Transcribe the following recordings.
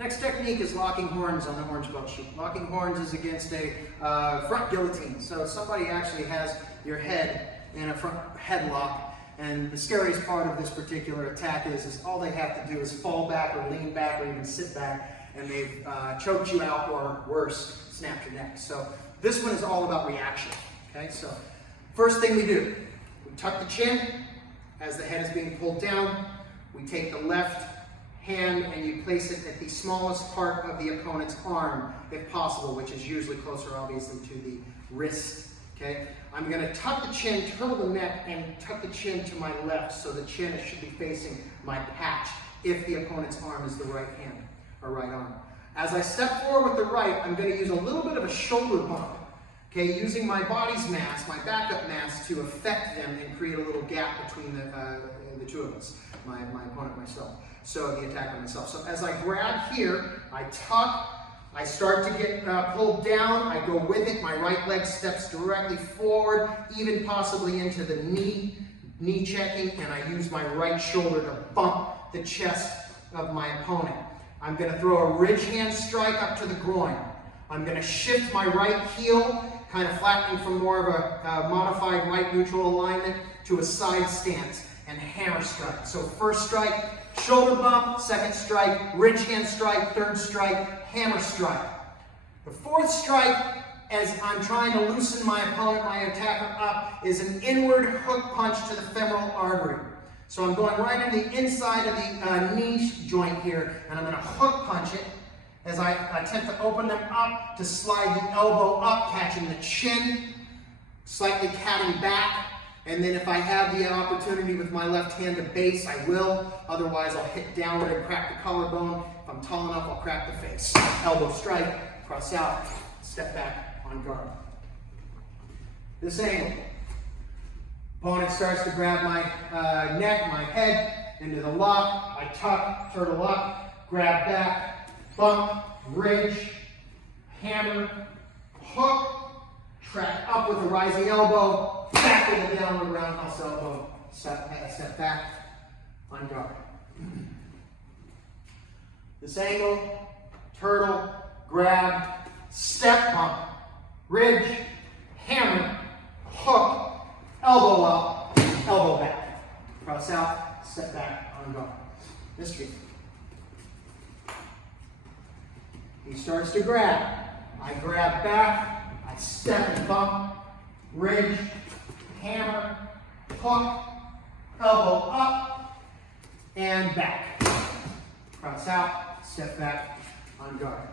Next technique is locking horns on the orange belt sheet. Locking horns is against a front guillotine. So somebody actually has your head in a front headlock, and the scariest part of this particular attack is all they have to do is fall back or lean back or even sit back, and they've choked you out, or worse, snapped your neck. So this one is all about reaction. Okay, so first thing we do, we tuck the chin as the head is being pulled down. We take the left hand and you place it at the smallest part of the opponent's arm, if possible, which is usually closer, obviously, to the wrist. Okay, I'm going to tuck the chin, turtle the neck, and tuck the chin to my left, so the chin should be facing my patch if the opponent's arm is the right hand or right arm. As I step forward with the right, I'm going to use a little bit of a shoulder bump. Okay, using my body's mass, my backup mass, to affect them and create a little gap between the two of us, my opponent and myself. So the attacker myself. So as I grab here, I tuck, I start to get pulled down, I go with it, my right leg steps directly forward, even possibly into the knee checking, and I use my right shoulder to bump the chest of my opponent. I'm going to throw a ridge hand strike up to the groin. I'm going to shift my right heel, kind of flattening from more of a modified right neutral alignment to a side stance, and hammer strike. So first strike, shoulder bump, second strike, ridge hand strike, third strike, hammer strike. The fourth strike, as I'm trying to loosen my opponent, my attacker up, is an inward hook punch to the femoral artery. So I'm going right in the inside of the knee joint here, and I'm going to hook punch it as I attempt to open them up to slide the elbow up, catching the chin, slightly catting back. And then if I have the opportunity with my left hand to base, I will. Otherwise, I'll hit downward and crack the collarbone. If I'm tall enough, I'll crack the face. Elbow strike, cross out, step back on guard. This angle. Opponent starts to grab my neck, my head, into the lock. I tuck, turtle up, grab back, bump, ridge, hammer, hook, track up with a rising elbow, back with a downward roundhouse elbow, step back, on guard. This angle, turtle, grab, step bump, ridge, hammer, hook, elbow up, elbow back. Cross out, step back, on guard. This trick. He starts to grab. I grab back, I step and bump, ridge, hammer, hook, elbow up, and back. Cross out, step back, on guard.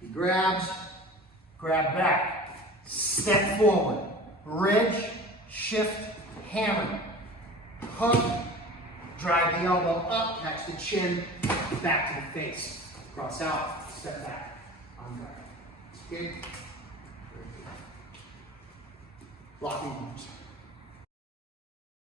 He grabs, grab back, step forward, ridge, shift, hammer, hook, drive the elbow up, catch the chin, back to the face. Cross out, step back, on guard. Good. Locking arms.